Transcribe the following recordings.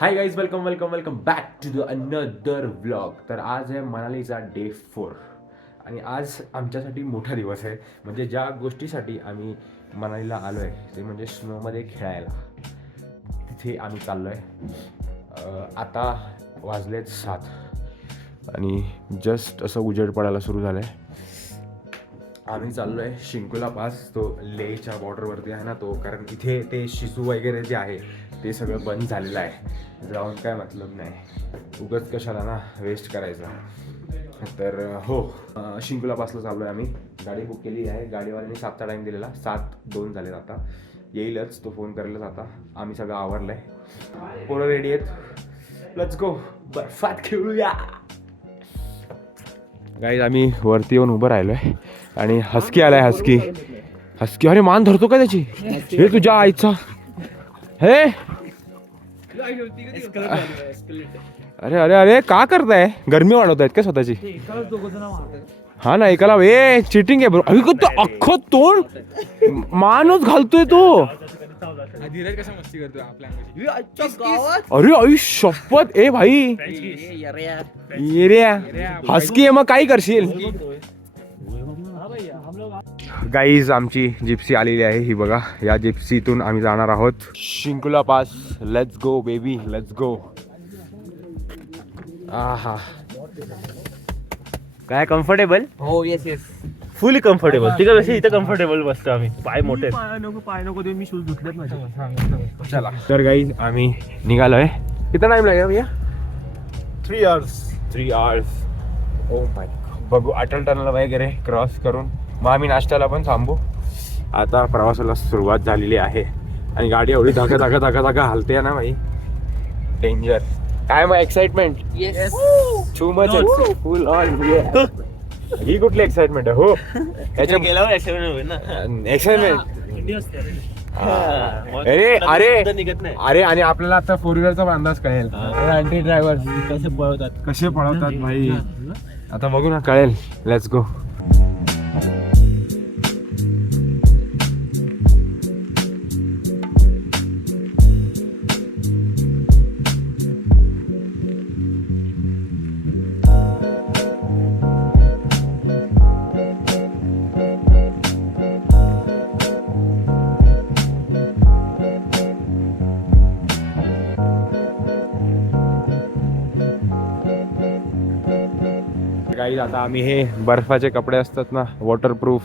High guys, welcome welcome welcome back to the another vlog. तर आज आहे मनालीचा day 4 आणि आज आमच्यासाठी मोठा दिवस आहे. म्हणजे ज्या गोष्टीसाठी आम्ही मनालीला आलो आहे ते म्हणजे स्नोमध्ये खेळायला. तिथे आम्ही चाललो आहे. आता वाजलेत 7 आणि जस्ट असं उजेड पडायला सुरू झालं आहे. आम्ही चाललो आहे शिंकुला पास, तो लेहच्या बॉर्डरवरती आहे ना तो. कारण इथे ते शिसू वगैरे जे आहे ते सगळं बंद झालेलं आहे. जाऊन काय मतलब नाही, उगाच कशाला ना वेस्ट करायचा. तर हो, शिंकुला पासला चाललो आहे आम्ही. गाडी बुक केली आहे. गाडीवाल्याने 7चा टाईम दिलेला, 7:02 झालेत आता. येईलच, तो फोन करायलाच. आता आम्ही सगळं आवरलं आहे, पोरं रेडी आहेत. Let's go, बर्फात खेळूया. गाईज आम्ही वरती येऊन उभं राहिलो आहे आणि हस्की आलाय. हस्की अरे मान धरतो का त्याची? हे तुझ्या आईचा हे. अरे अरे अरे का करताय? गरमी वाढवतायत का स्वतःची? हा ना, एकाला ए चिटिंग आहे बरोबर. अख्खं तोंड मानच घालतोय तो. अरे आई शपथ, ए भाई हस्की आहे मग काही करशील. गाईज आमची जिप्सी आलेली आहे, ही बघा. या जिप्सीतून आम्ही जाणार आहोत Shinkula pass. Let's go baby, let's go. आहा, काय कम्फर्टेबल? हो येस येस. फुली कम्फर्टेबल. तिकडे कशी इथं कम्फर्टेबल बसतो आम्ही. पाय मोठे. पाय नको देऊ, मी शूज धुतलेत माझे. चला तर गाईज आम्ही निघालोय. किती टाइम लागेल भैया? 3 hours. Oh my God. बघू अटल टनल वगैरे क्रॉस करून मग आम्ही नाश्त्याला पण थांबू. आता प्रवासाला सुरुवात झालेली आहे आणि गाडी एवढी धका धका धका धका हलते ना भाई, डेंजर. काय मग excitement? Yes. Too much, full on. ही कुठली एक्साइटमेंट आहे? हो याच्या गेल्यावर ऍक्सिडेंट होईल ना. एक्साइटमेंट. अरे अरे अरे, आणि आपल्याला आता 4 व्हीलरचा अंदाज कळेल. अँटी ड्रायव्हर कसे पळवतात भाई, आता बघू ना, कळेल. Let's go. गाईज आता आम्ही हे बर्फाचे कपडे असतात ना, वॉटरप्रूफ,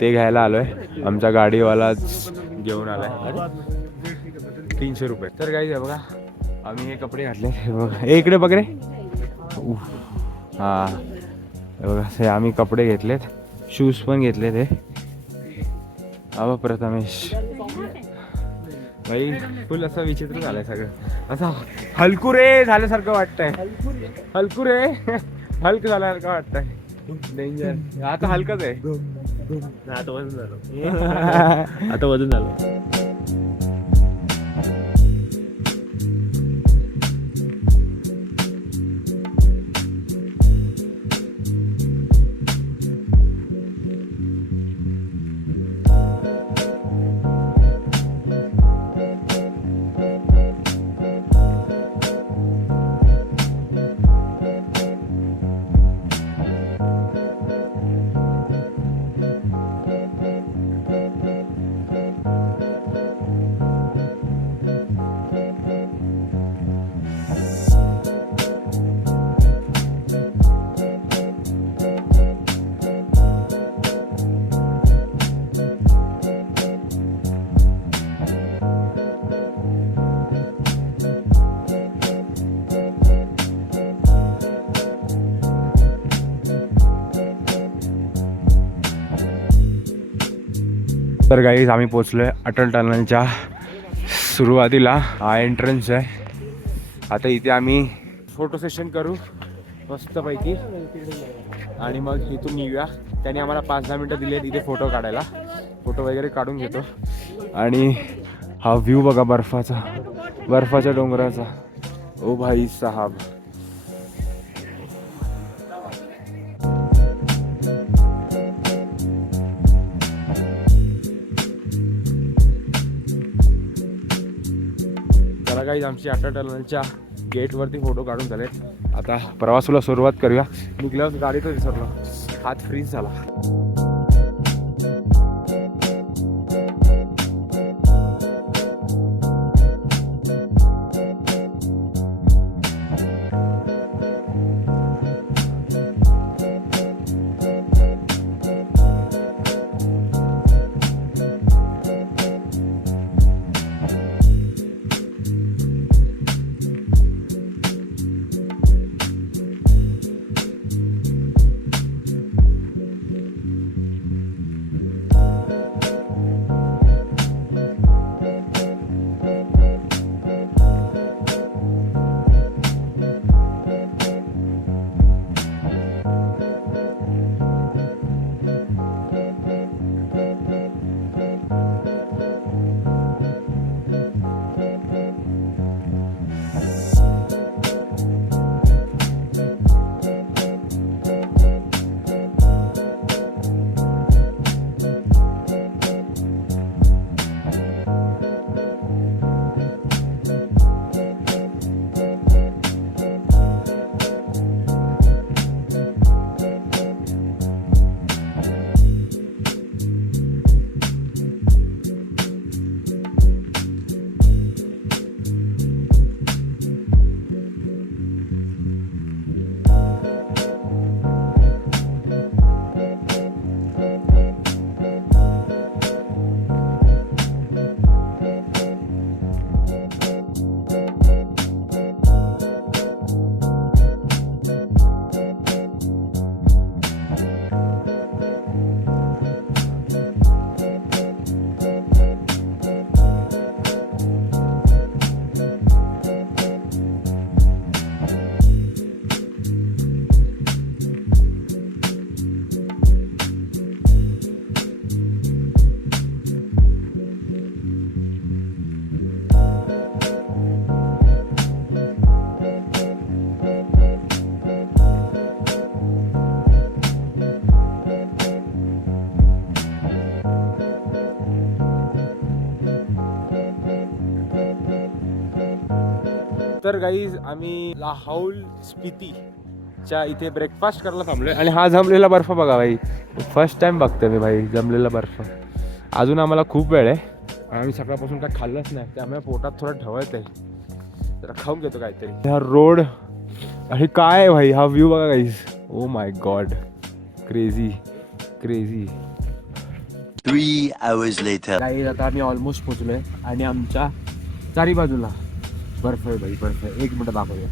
ते घ्यायला आलोय. आमच्या गाडीवालाच घेऊन आलाय. 300 रुपये. तर गाईज बघा, आम्ही हे कपडे घातले. हे बघा, हे इकडे बघ रे. हा बघा, हे आम्ही कपडे घेतलेत, शूज पण घेतलेत. हे अबा प्रथमेश भाई फुल असं विचित्र झालंय सगळं. असं हलकुरे झाल्यासारखं वाटतंय. हलकुरे हलक झाल्यासारखं वाटतंय. डेंजर. आता हलकच आहे. आता वजन झालं. आता वजन झालं. तर गाईज आम्ही पोचलोय अटल टनलच्या सुरुवातीला. हा एंट्रन्स आहे. आता इथे आम्ही फोटो सेशन करू मस्तपैकी आणि मग इथून निघूया. त्याने आम्हाला 5-10 मिनटं दिले तिथे फोटो काढायला. फोटो वगैरे काढून घेतो आणि हा व्ह्यू बघा बर्फाचा, बर्फाच्या डोंगराचा. ओ भाई साहब. काही आमची अट्टा टनलच्या गेटवरती फोटो काढून झाले. आता प्रवासाला सुरुवात करूया. निघल्यावर गाडीतच विसरलो, हात फ्रीज झाला. तर गाईज आम्ही लाहौल स्पितीच्या इथे ब्रेकफास्ट करायला थांबलोय आणि हा जमलेला बर्फ बघा भाई, फर्स्ट टाइम बघतोय मी भाई जमलेला बर्फ. अजून आम्हाला खूप वेळ आहे, आम्ही सकाळपासून काय खाल्लंच नाही, त्यामुळे पोटात थोडं ढवळत आहे, जरा खाऊन घेतो काहीतरी. हा रोड आणि काय आहे भाई, हा व्ह्यू बघा guys, oh my God, crazy crazy. 3 hours later. Guys आता आम्ही ऑलमोस्ट पोहोचलोय आणि आमच्या चारी बाजूला बर्फ आहे भाई, बर्फ आहे. एक मिनिट दाखवूया.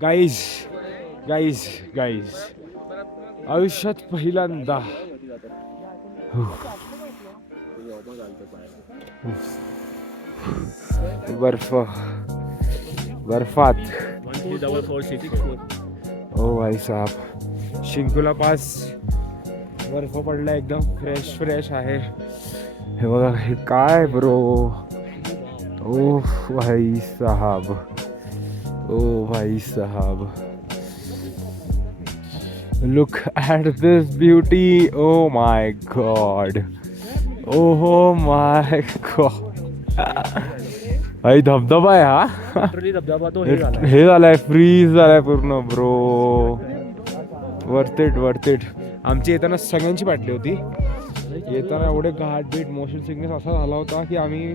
गाईज गाईज गाईज आयुष्यात पहिल्यांदा बर्फ बर्फात. ओ भाई साहब शिंकुला पास बर्फ पडला एकदम फ्रेश आहे. हे बघा हे काय ब्रो. ओ भाई साहब, ओ भाई साहब, look at this beauty. Oh my god, oh my god. भाई धबधबा आहे हा. Literally धबधबा तो हे झाला. हे झालाय, फ्रीज झालाय पूर्ण ब्रो. Worth it. आमची येताना सगळ्यांची बाटली होती. येताना एवढे घाट बीट मोशन सिकनेस असा झाला होता की आम्ही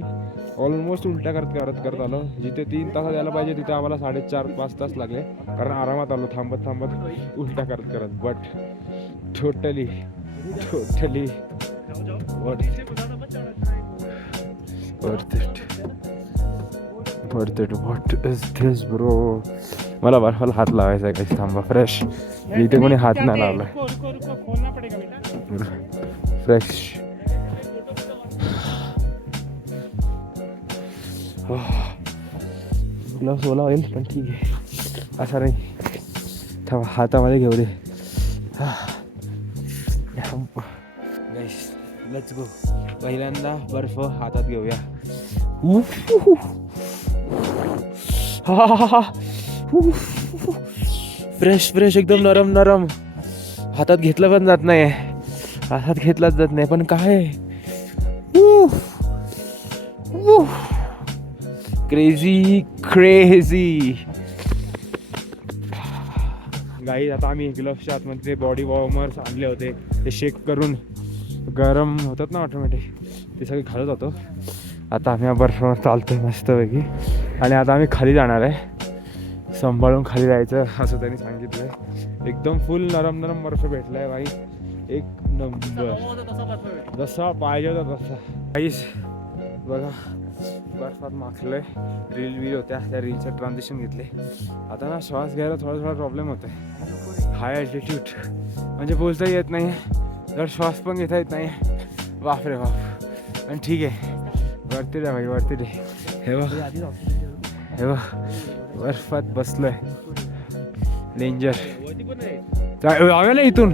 ऑलमोस्ट उलट्या करत आलो. जिथे 3 तास यायला पाहिजे तिथे आम्हाला 4.5-5 तास लागले, कारण आरामात आलो थांबत उलट्या करत. But totally worth it. What is this bro. मला बर्फाला हात लावायचा आहे काही. थांबा, फ्रेश. इथे कोणी हात नाही लावलाय. फ्रेश. ग्लव्स ओला होईल पण ठीक आहे, असं नाही. थांबा, हातामध्ये घेऊ दे. Let's go. पहिल्यांदा बर्फ हातात घेऊया. फ्रेश एकदम नरम. हातात घेतलं पण जात नाही, हातात घेतलाच जात नाही. पण काय क्रेझी गाईज. आता आम्ही ग्लव्सच्या आतमध्ये बॉडी वॉर्मर्स आणले होते, ते शेक करून गरम होतात ना ऑटोमॅटिक, ते सगळे घालत होतो. आता आम्ही बर्फावर चालतोय मस्तपैकी. आणि आता आम्ही खाली जाणार आहे. सांभाळून खाली जायचं असं त्यांनी सांगितलंय. एकदम फुल नरम बर्फ भेटलाय भाई, एक नंबर. जसा पाहिजे होता तसा. काहीच बघा बर्फात माखलंय. रील होत्या, त्या रीलचं ट्रान्झिशन घेतले. आता ना श्वास घ्यायला थोडा प्रॉब्लेम होतोय. हाय ॲल्टिट्यूड म्हणजे बोलता येत नाही, जर श्वास पण घेता येत नाही. बापरे बाप. पण ठीक आहे, वरती आहे भाई, वरती आहे. हे बघ बर्फात बसलोय. डेंजर. जाऊया ना इथून.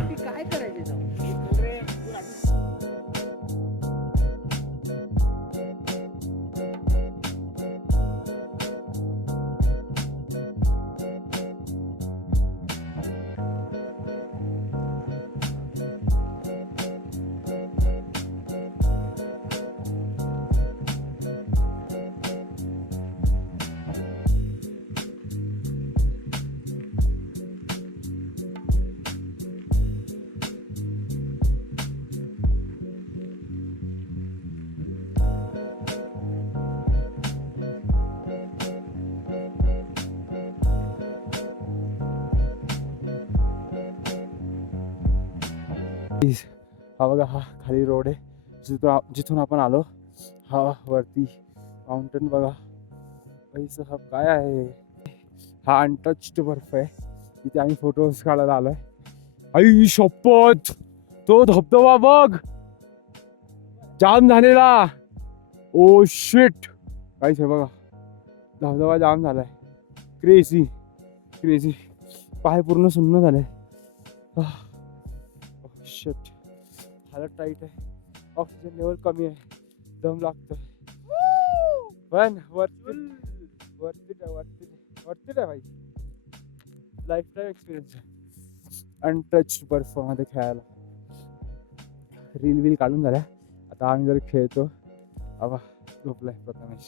हा बघा, हा खाली रोड आहे जिथून आपण आलो. हा वरती माउंटेन बघा. भाई साहब काय आहे. हा अनटच्ड बर्फ आहे, तिथे आम्ही फोटोज काढायला आलोय. आई शपथ, तो धबधबा बघ, जाम झालेला. ओ शिट काहीच आहे बघा, धबधबा जाम झालाय. क्रेझी. पाय पूर्ण सुन्न झाले. शिट, हालत टाईट आहे. ऑक्सिजन लेवल कमी आहे, दम लागतोय. पण वरती आहे भाई. लाईफ टाईम एक्सपिरियन्स आहे अनटच्ड बर्फामध्ये खेळायला. रील काढून झाल्या. आता आम्ही जर खेळतो. आबा झोपलाय प्रथमेश.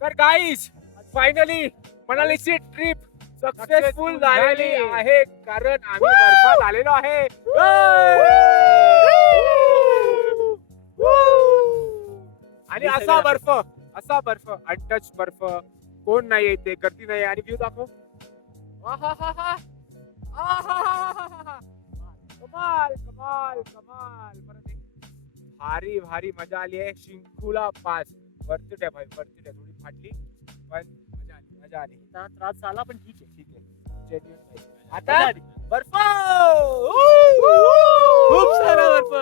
तर गाईज फायनली मनालीची ट्रिप सक्सेसफुल झालेली आहे, कारण आम्ही बर्फात आलेलो आहे. आणि असा बर्फ असा बर्फ अनटच बर्फ कोण नाही येते गर्दी नाही आणि व्ह्यू दाखव आहाहाहा. आहाहाहा. कमाल कमाल कमाल परत एक. भारी भारी मजा आली आहे शिंकुला पास वरती आहे भाई वरती आहे थोडी फाटली पण मजा आली त्रास झाला पण ठीक आहे. ठीक आहे Genuine भाई. मजा आता आली. बर्फ खूप सारा बर्फ.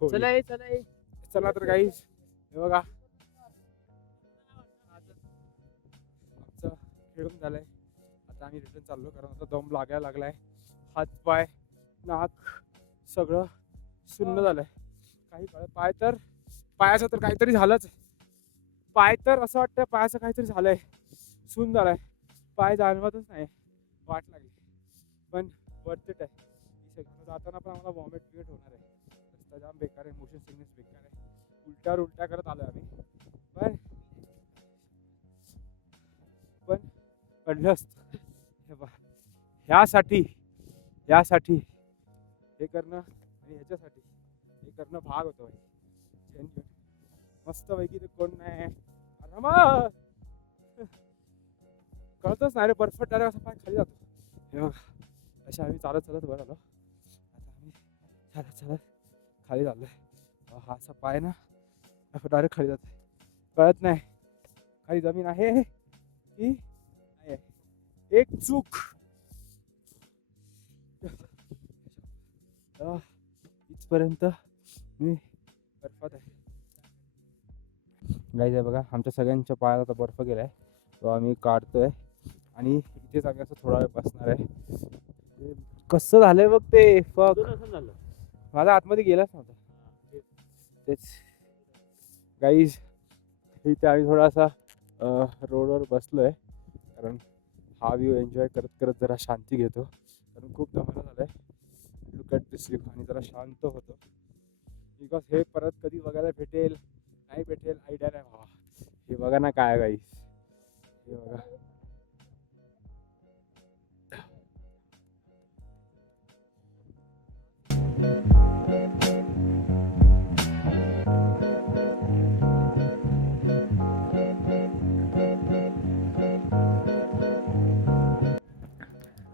चला चला तर काहीच हे बघा आमचं खेळून झालंय आता आम्ही रिटर्न चाललो कारण आता दम लागायला लागलाय हात पाय नाक सगळं सुन्न झालंय काही पायाचं तर काहीतरी झालंच पाय तर असं वाटतं पायाचं काहीतरी झालंय सुन्न झालाय पाय जाणवतच नाही वाट लागली पण वर्थ इट आहे जाताना पण आम्हाला वॉमिट होणार आहे रस्ता जाम बेकार आहे मोशन सिकनेस बेकार आहे उलट्या करत आलोय आम्ही पण पडलं असतं हे बघ ह्यासाठी हे करणं आणि ह्याच्यासाठी हे करणं भाग होतं भाई मस्त पैकी ते कोण नाही आरामात कळतच नाही रे परफेक्ट असा पाय खाली जातो हे बघा अशा आम्ही चालत वर आलो आता आम्ही चालत खाली चाललोय हा असा पाय ना डायरेक्ट खाली जातोय कळत नाही खाली जमीन आहे की नाही आहे एक चूक इथपर्यंत मी बर्फात आहे गाईज आहे बघा आमच्या सगळ्यांच्या पायाला आता बर्फ गेलाय तो आम्ही काढतोय आणि इथेच आम्ही असं थोडा वेळ बसणार आहे कसं झालंय बघ ते फक झालं माझा आतमध्ये गेलाच नव्हता तेच गाईज इथे आम्ही थोडासा रोडवर बसलोय कारण हा व्ह्यू एन्जॉय करत करत जरा शांती घेतो कारण खूप दमाला झालंय लुक ॲट दिस व्ह्यू आणि जरा शांत होतो बिकॉज हे परत कधी बघायला भेटेल नाही भेटेल आयडिया नाही भावा हे बघा ना काय गाईज हे बघा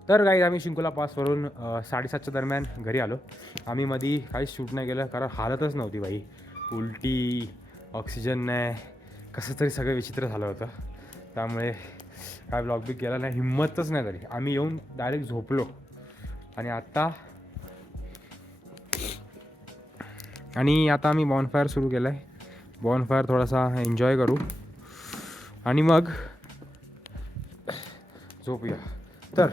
तर गाईज आम्ही शिंकुला पासवरून 7:30च्या दरम्यान घरी आलो आम्ही मध्ये काहीच शूट नाही केलं कारण हालतच नव्हती बाई उलटी ऑक्सिजन नाही कसं तरी सगळं विचित्र झालं होतं त्यामुळे काय ब्लॉग बी केला नाही हिंमतच नाही तरी आम्ही येऊन डायरेक्ट झोपलो आणि आता आम्ही बॉनफायर सुरू केला आहे बॉनफायर थोडासा एन्जॉय करू आणि मग झोपूया तर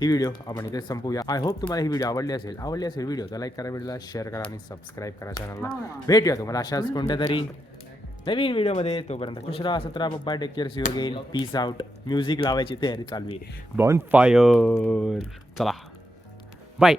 ही व्हिडिओ आपण इथे संपवूया आय होप तुम्हाला ही व्हिडिओ आवडली असेल व्हिडिओ तर लाईक करा व्हिडिओला शेअर करा आणि सबस्क्राईब करा चॅनलला भेटूया तुम्हाला अशाच कोणत्या तरी नवीन व्हिडिओमध्ये तोपर्यंत खुश राहा 17 bye take care see you again peace out music लावायची तयारी चालू आहे बॉनफायर चला बाय